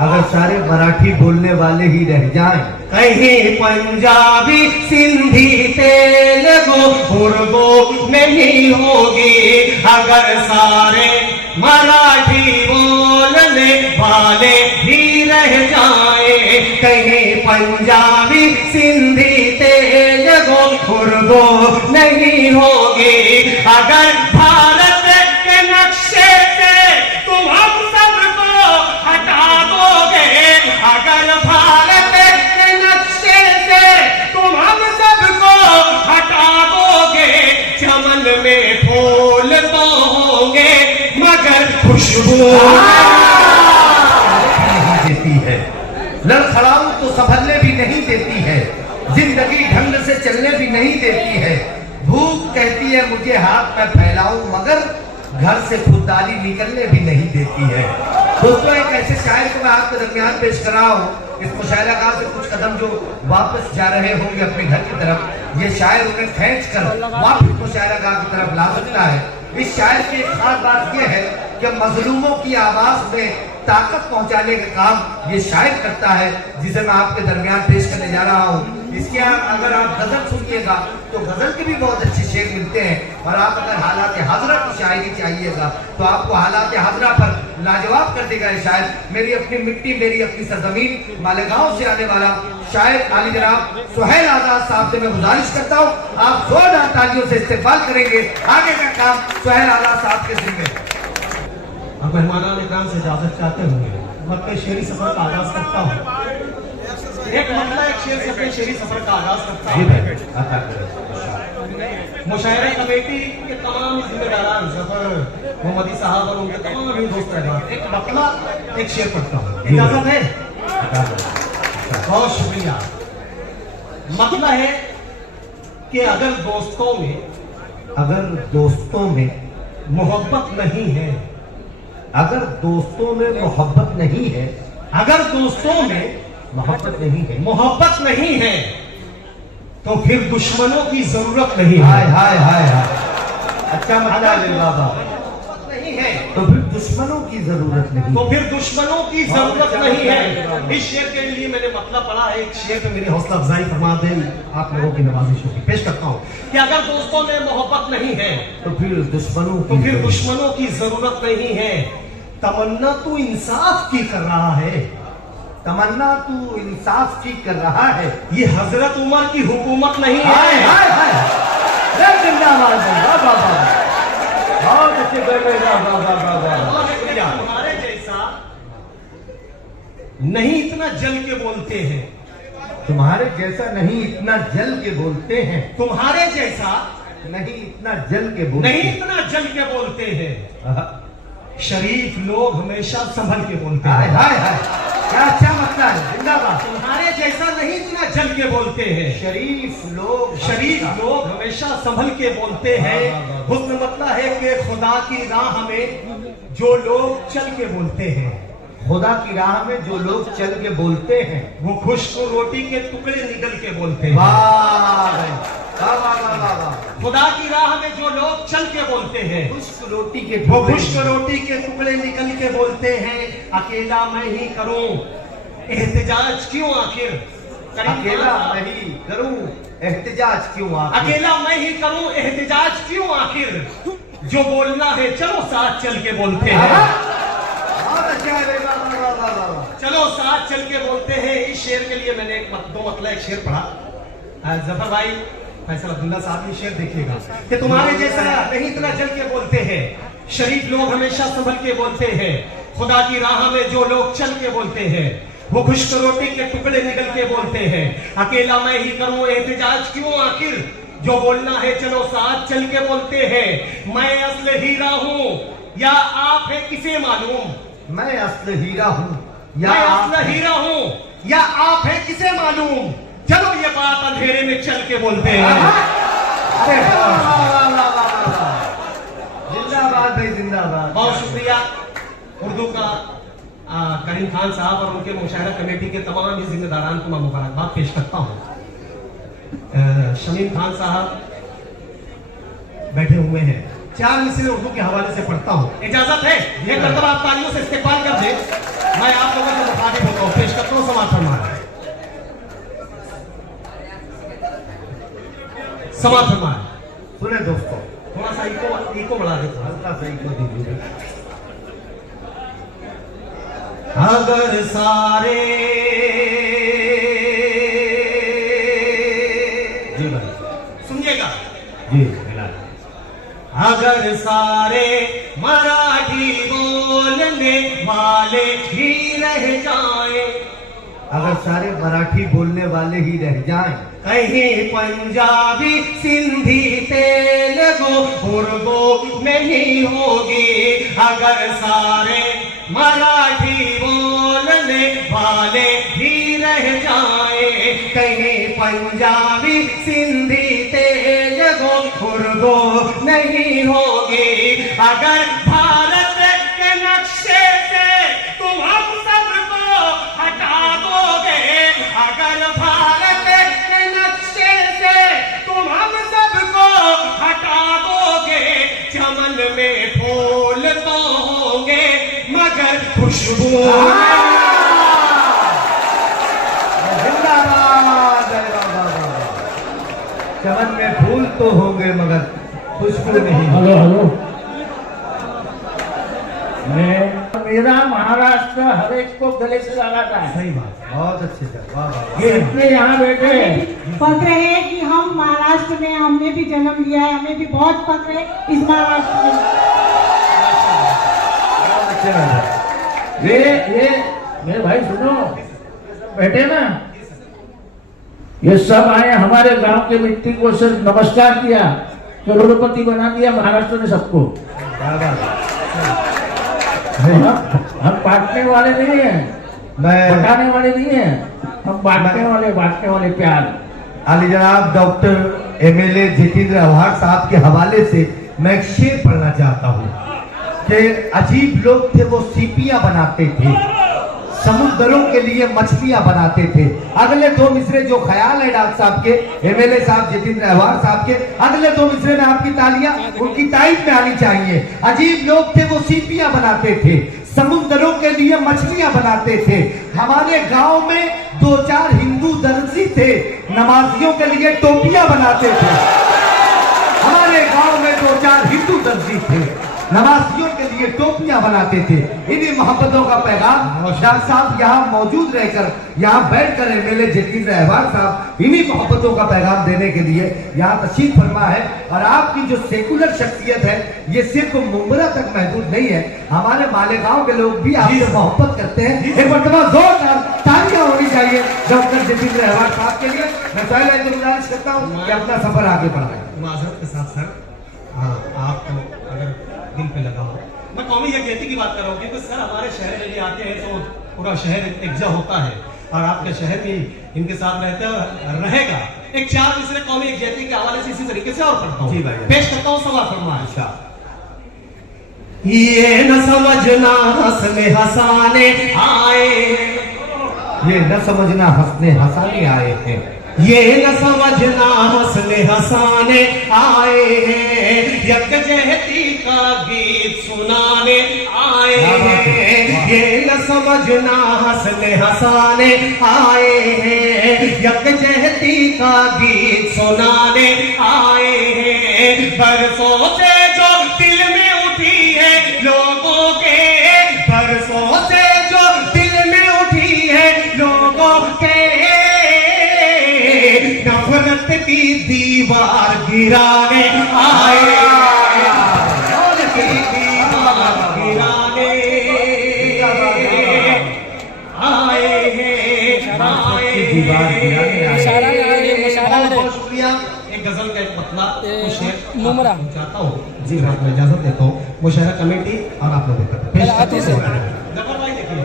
अगर सारे मराठी बोलने वाले ही रह जाएं, कहीं पंजाबी सिंधी तेलुगु उर्दू नहीं होगी। अगर सारे मराठी बोलने वाले ही रह जाए, कहीं पंजाबी सिंधी तेलुगु उर्दू नहीं होगी। अगर भारत के नक्शे से तुम हम सबको हटा दोगे, अगर भारत के नक्शे से तुम हम सबको हटा दोगे, चमन में फूल तो होंगे मगर खुशबू नहीं देती है। लड़खड़ाऊं तो संभलने भी नहीं देती है, जिंदगी ढंग से चलने भी नहीं देती है। भूख कहती है मुझे हाथ में फैलाऊं, मगर घर से खुददारी निकलने भी नहीं देती है। दोस्तों, एक ऐसे शायर को मैं आपके दरमियान पेश कर रहा हूँ। इस मुशायरागाह से कुछ कदम जो वापस जा रहे होंगे अपने घर की तरफ, ये शायर उन्हें खींच कर वापस मुशायरागाह की तरफ ला सकता है। इस शायर की एक खास बात यह है कि मजलूमों की आवाज में ताकत पहुंचाने का काम ये शायर करता है, जिसे मैं आपके दरमियान पेश करने जा रहा हूँ। इसके अगर आप गजल सुनिएगा तो गजल के भी बहुत अच्छे शेर मिलते हैं, और आप अगर हालात हाजरा की शायरी चाहिएगा तो आपको हालात हाजरा पर लाजवाब कर देगा ये शायर। मेरी अपनी मिट्टी मेरी अपनी सरजमीन मालेगांव से आने वाला शायर आली जनाब सुहेल आजाद साहब से मैं गुजारिश करता हूँ, आप जोरदार तालियों से इस्तेमाल करेंगे। आगे का काम सुहेल आजाद साहब के जिम्मे। अब मेहमान इकराम से इजाजत चाहते होंगे, मैं शेरी सफर का आगाज करता हूँ। एक मतलब एक शेर से अपने शेरी सफर का आगाज करता हूँ। मुशायरा कमेटी के तमाम जिम्मेदारान जफर मोहम्मदी साहब और उनके तमाम भी दोस्त रहमान, एक मतला एक शेर पढ़ता हूँ, इजाजत है? बहुत शुक्रिया। मतला है कि अगर दोस्तों में मोहब्बत नहीं है, अगर दोस्तों में मोहब्बत नहीं है, अगर दोस्तों में मोहब्बत नहीं है तो फिर दुश्मनों की जरूरत नहीं है। हाय हाय हाय हाय, अच्छा मतलब है बाबा। नहीं है तो फिर दुश्मनों की जरूरत नहीं, तो फिर दुश्मनों की जरूरत नहीं है। इस शेर के लिए मैंने मतलब पढ़ा है, एक शेर पे मेरी हौसला अफजाई फरमा दे, आप लोगों की नवाजिश होगी। पेश करता हूँ कि अगर दोस्तों में मोहब्बत नहीं है तो फिर दुश्मनों की जरूरत नहीं है। तमन्ना तू इंसाफ की कर रहा है, तमन्ना तू इंसाफ की कर रहा है, ये हजरत उमर की हुकूमत नहीं हाय है। हाय हाय, जिंदाबाद जिंदाबाद, बहुत अच्छे बैठे, तुम्हारे जैसा नहीं इतना जल के बोलते हैं, तुम्हारे जैसा नहीं इतना जल के बोलते हैं, तुम्हारे जैसा नहीं इतना जल के बोलते, नहीं इतना जल के बोलते हैं। शरीफ लोग हमेशा संभल के बोलते हाय हैं। हाय हाय, क्या अच्छा मतलब है, जिंदाबाद। तुम्हारे जैसा नहीं इतना जल के बोलते हैं, शरीफ लोग हमेशा संभल के बोलते हैं। हुस्न मतलब है कि खुदा की राह में जो लोग चल के बोलते हैं, खुदा की राह में जो लोग चल के बोलते हैं, वो खुश्क रोटी के टुकड़े निकल के बोलते हैं। वाह, खुदा की राह में जो लोग चल के बोलते हैं, खुश्क रोटी के टुकड़े निकल के बोलते हैं। अकेला मैं ही करूं एहतिजाज क्यों आखिर, अकेला मैं ही करूं एहतिजाज क्यों आखिर, अकेला मैं ही करूं एहतिजाज क्यों आखिर, जो बोलना है चलो साथ चल के बोलते हैं। बहुत अच्छा है, चलो साथ चल के बोलते हैं। इस शेर के लिए मैंने दो मतलब एक शेर पढ़ा। जफर भाई फैसल अब्दुल्ला साहब ये शेर देखिएगा कि तुम्हारे जैसा नहीं इतना जल के बोलते हैं, शरीफ लोग हमेशा संभल के बोलते हैं। खुदा की राह में जो लोग चल के बोलते हैं, वो खुश्क रोटी के टुकड़े निकल के बोलते हैं। अकेला मैं ही करूं एहतिजाज क्यों आखिर, जो बोलना है चलो साथ चल के बोलते हैं। मैं असल हीरा हूं या आप है किसे मालूम, मैं असल हीरा हूं या आप है किसे मालूम, चलो ये बात अंधेरे में चल के बोलते हैं। जिंदाबाद भाई जिंदाबाद। बहुत शुक्रिया। उर्दू का करीम खान साहब और उनके मुशायरा कमेटी के तमाम ही जिम्मेदारान को मैं मुबारकबाद पेश करता हूँ। शमीम खान साहब बैठे हुए हैं, 4 मिसरे उर्दू के हवाले से पढ़ता हूँ, इजाजत है? ये करतबा आप तालियों से इस्तेमाल कर दे। मैं आप लोगों के मुखातिब होता हूँ, पेश करता हूँ समाअत फरमाए। समाअत फरमाए। सुने दोस्तों, थोड़ा सा इको बढ़ा दे, हल्का सा इको दीजिए। अगर सारे जी भाई, सुनिएगा, जी अगर सारे मराठी बोलने वाले ही रह जाएं, अगर सारे मराठी बोलने वाले ही रह जाएं, कहीं पंजाबी सिंधी तेलुगु उर्दू नहीं होगी। अगर सारे मराठी बोलने वाले ही रह जाएं, कहीं पंजाबी सिंधी तेलुगु उर्दू नहीं होगी। अगर भारत के नक्शे से तुम हम सबको हटा दोगे, अगर भारत के नक्शे से तुम हम सबको हटा दोगे, चमन में फूल तो होंगे मगर खुशबू जिंदाबाद। अरे वाह, वाह, वाह, वाह। चमन में फूल तो होंगे मगर खुशबू नहीं। हेलो हेलो, मेरा महाराष्ट्र हर एक को गले से लगाता है। सही बात, बहुत अच्छे सर, वाह वाह वाह। ये इसलिए यहाँ बैठे फक्र है कि हम महाराष्ट्र में, हमने भी जन्म लिया है, हमें भी बहुत फक्र है इस महाराष्ट्र में। बहुत अच्छे लग रहे हैं। ये मेरे भाई सुनो, बैठे ना, ये सब आए हमारे गांव के मिट्टी को सिर्फ नमस्कार किया, करोड़पति बना दिया महाराष्ट्र ने सबको। क्या बात है। हम बांटने वाले नहीं है, मैं बटाने वाले नहीं है, हम बांटने वाले प्यार। आली जनाब डॉक्टर एमएलए जितेंद्र आव्हाड साहब के हवाले से मैं एक शेर पढ़ना चाहता हूँ कि अजीब लोग थे, वो सीपियां बनाते थे, समुद्रों के लिए मछलियां बनाते थे। अगले 2 मिसरे जो ख्याल है डॉक्टर साहब के, एमएलए साहब जितेंद्र आव्हाड साहब के, अगले 2 मिसरे में आपकी तालियां उनकी तारीफ में आनी चाहिए। अजीब लोग थे, वो सीपियां बनाते थे, समुद्रों के लिए मछलियां बनाते थे। हमारे गांव में 2-4 हिंदू दर्जी थे, नमाजियों के लिए टोपियां बनाते थे। हमारे गांव में 2-4 हिंदू दर्जी थे, नमाजियों के लिए टोपियां बनाते थे। इन्हीं मोहब्बतों का पैगाम डॉक्टर साहब यहाँ मौजूद रहकर, यहाँ बैठकर एमएलए जितेंद्र आव्हाड साहब इन्हीं मोहब्बतों का पैगाम देने के लिए यहाँ तशरीफ फरमा है। और आपकी जो सेकुलर शख्सियत है, ये सिर्फ मुंबरा तक महदूद नहीं है, हमारे मालेगांव के लोग भी आपसे मोहब्बत करते हैं। एक मरतबा जोरदार तालियां होनी चाहिए डॉक्टर जितेंद्र आव्हाड साहब के लिए। मैं पहले गुजारिश करता हूँ कि अपना सफर आगे बढ़ाएं। माजरत के साथ सर, हाँ आपको अगर दिल पे लगा हो, मैं कौमी यकजहती की बात कर रहा हूँ, क्योंकि सर हमारे शहर में भी आते हैं तो पूरा शहर एकजा होता है, और आपके शहर भी इनके साथ रहते हैं और रहेगा। एक 4 मिसरे कौमी यकजहती के हवाले से इसी तरीके से और पढ़ता हूँ, जी भाई। पेश करता हूँ समाअत फरमाए। ये न समझना हंसने हंसाने आए, ये न समझना हंसने हंसाने आए हैं, ये न समझना हंसने हंसाने आए हैं, यकजहती का गीत सुनाने आए हैं। ये न समझना हंसने हंसाने आए हैं, यकजहती का गीत सुनाने आए हैं। बरसों से जो दिल में उठी है लोगों के, बरसों से जो दिल में उठी है लोगों के, नफरत की दीवार गिराने आए, नफरत की दीवार गिराने आए हैं, बहुत शुक्रिया। एक गजल का एक पतला मुमरा चाहता हूँ जी, मैं इजाजत देता हूँ। मुशायरा कमेटी और आप लोगों का जफर भाई देखिए,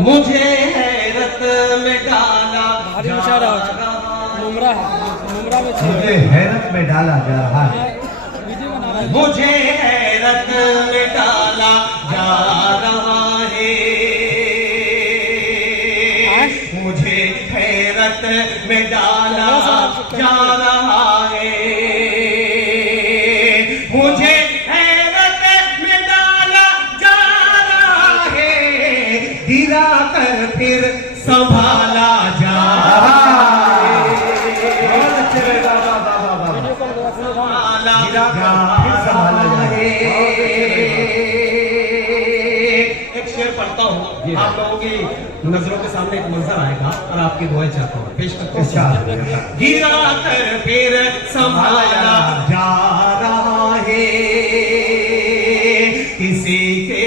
मुझे हैरत में डाला जा रहा, मुमरा में मुझे हैरत में डाला जा रहा है, मुझे हैरत में डाला जा रहा है, मुझे हैरत में डाला जा रहा गिरा कर फिर संभाला जाए। बहुत अच्छे लगे, वाह, वाह, वाह, वाह, वाह। गिरा कर फिर संभाला जाए। एक शेर पढ़ता हूँ, आप लोगों की नजरों के सामने एक मंजर आएगा और आपकी दुआएं चाहता हूँ, पेश करता हूँ। गिरा कर फिर संभाला जा रहा है, किसी के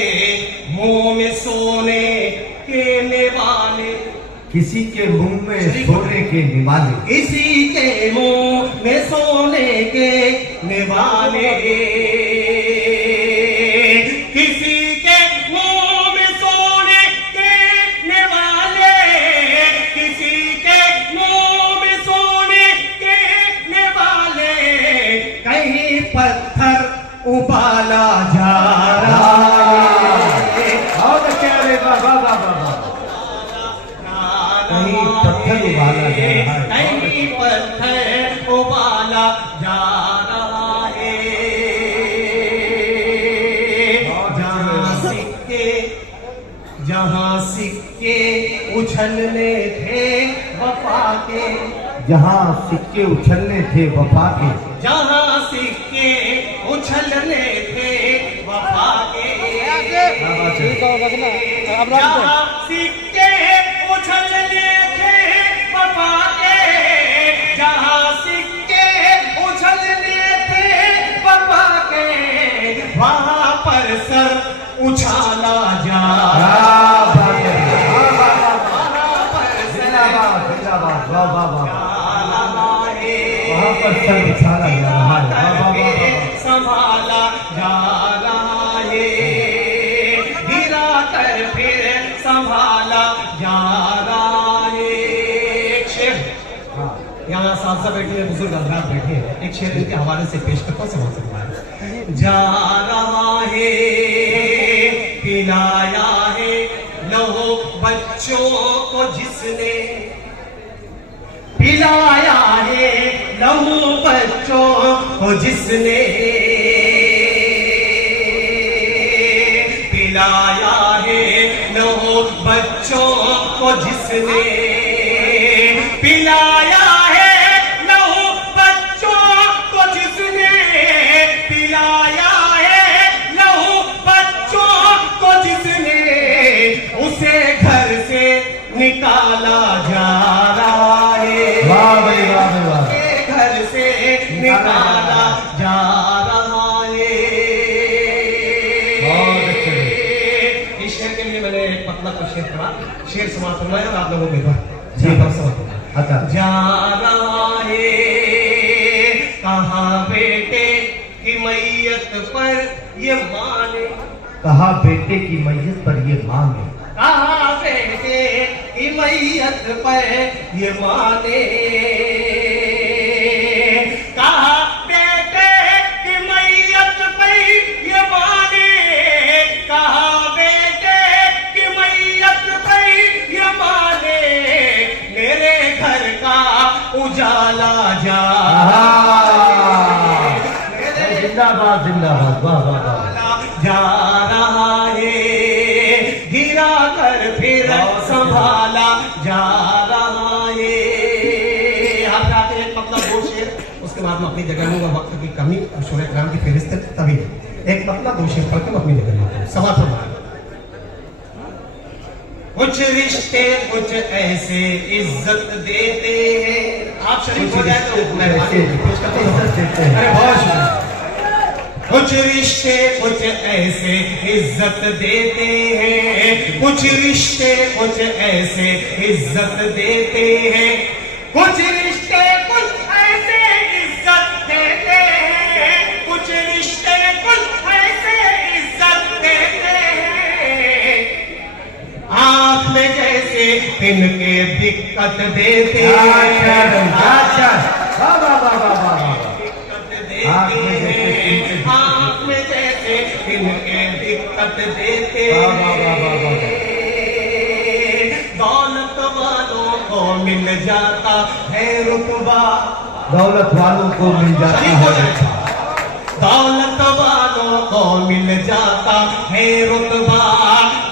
मुंह में सोने के निवाले, किसी के मुंह में सोने के निवाले, किसी के मुंह में सोने के निवाले, किसी के मुंह में सोने के निवाले, किसी के मुंह में सोने के निवाले, कहीं पत्थर उबाला जा रहा है। बहुत अच्छे लगे, वाह, वाह, वाह, वाह, वाह। कहीं पत्थर उबाला जा रहा है। कहीं पत्थर उबाला जा रहा है, जहाँ सिक्के उछलने थे वफा के, जहाँ सिक्के उछलने थे वफा के, जहाँ सिक्के उछलने थे वफा के, जहाँ सिक्के उछलने थे वफा के, जहाँ सिक्के उछलने थे वफा के, वहाँ पर सर उछाला जा वाह, वाह, जिंदाबाद, वाह, वाह, वाह। वहाँ पर सर उछाला जा रहा है, वाह, वाह, वाह, वाह। संभाला जा रहा है, गिरा कर फिर संभाला जा रहा है। एक शेर, यहाँ साहब साहब बैठे हैं, बुजुर्ग हजरात बैठे हैं, एक शेर इनके हवाले से पेश करता हूँ, समझ सकता है। जा रहा है, पिलाया है लहू बच्चों को जिसने, पिलाया है लहू बच्चों को जिसने, पिलाया है लहू बच्चों को जिसने, पिलाया है लहू बच्चों को जिसने, पिलाया है लहू बच्चों को जिसने, उसे घर से निकाला जा रहा है। वाह भाई, वाह भाई, वाह। उसे घर से निकाला जा रहा है। बहुत अच्छे। इस शेर के लिए मैंने एक पतला का शेर पढ़ा, शेर समाप्त होना है और आप लोगों के पास जी, समाप्त होना है। अच्छा। जा रहा है, कहाँ बेटे की मैयत पर ये माने, कहा बेटे की मैयत पर ये मांगे, कहाँ बेटे की मैयत पर ये माने, कहा बेटे की मैयत पर ये माने, कहा बेटे की मैयत पर ये माने, मेरे घर का उजाला जा जिंदाबाद, जिंदाबाद, वाह, वाह, वाह। जा रहा है, गिरा कर फिर संभाला जा रहा है। यहाँ पे आते एक पतला दो शेर, उसके बाद मैं अपनी जगह लूंगा, वक्त की कमी और शोरे ग्राम की फहरिस्त तभी एक पतला दो शेर पढ़ के मैं अपनी जगह लूंगा। सवा तो कुछ रिश्ते कुछ ऐसे इज्जत देते हैं, आप शरीफ हो जाए तो मैं पेश करता हूं। अरे बहुत शुक्रिया। कुछ रिश्ते कुछ ऐसे इज्जत देते हैं, कुछ रिश्ते कुछ ऐसे इज्जत देते हैं, कुछ रिश्ते कुछ ऐसे इज्जत देते हैं, कुछ रिश्ते कुछ ऐसे इज्जत देते हैं, आँख में जैसे तिनके दिक्कत देते हैं, आँख में जैसे तिनके दिक्कत देते हैं, दौलत वालों को मिल जाता है रुतबा, दौलत वालों को मिल जाता है, दौलत वालों को मिल जाता है रुतबा,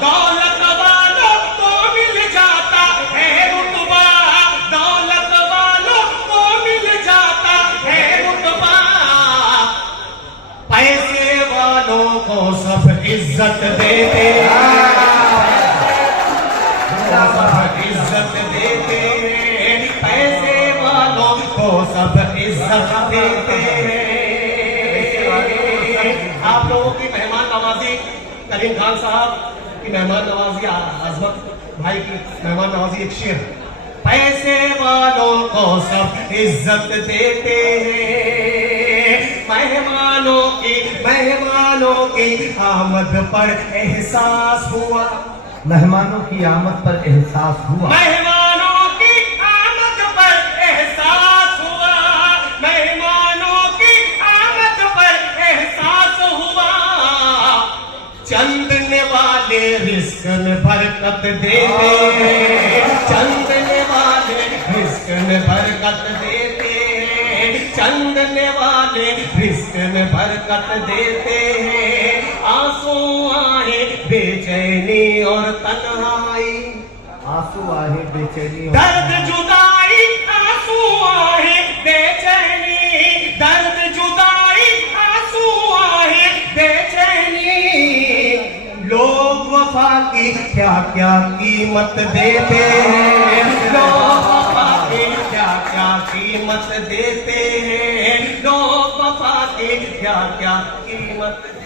दौलत वालों इज्जत देते इज्जत देते पैसे वालों को सब इज्जत देते आप लोगों की मेहमान नवाजी करीम खान साहब की मेहमान नवाजी आजमत भाई की मेहमान नवाजी एक शेर पैसे वालों को सब इज्जत देते हैं मेहमानों की आमद पर एहसास हुआ मेहमानों की आमद पर एहसास हुआ मेहमानों की आमद पर एहसास हुआ मेहमानों की आमद पर एहसास हुआ चंदने वाले रिस्क में बरकत देते हैं चंदने वाले रिस्क में बरकत देते हैं चंदने वाले रिस्क में बरकत देते हैं आंसू आए बेचैनी और तन्हाई आंसू आए बेचैनी दर्द जुदाई आंसू आए बेचैनी दर्द जुदाई आंसू आए बेचैनी लोग वफा की क्या क्या कीमत देते हैं लोग वफा की क्या क्या कीमत देते हैं लोग वफा की क्या क्या कीमत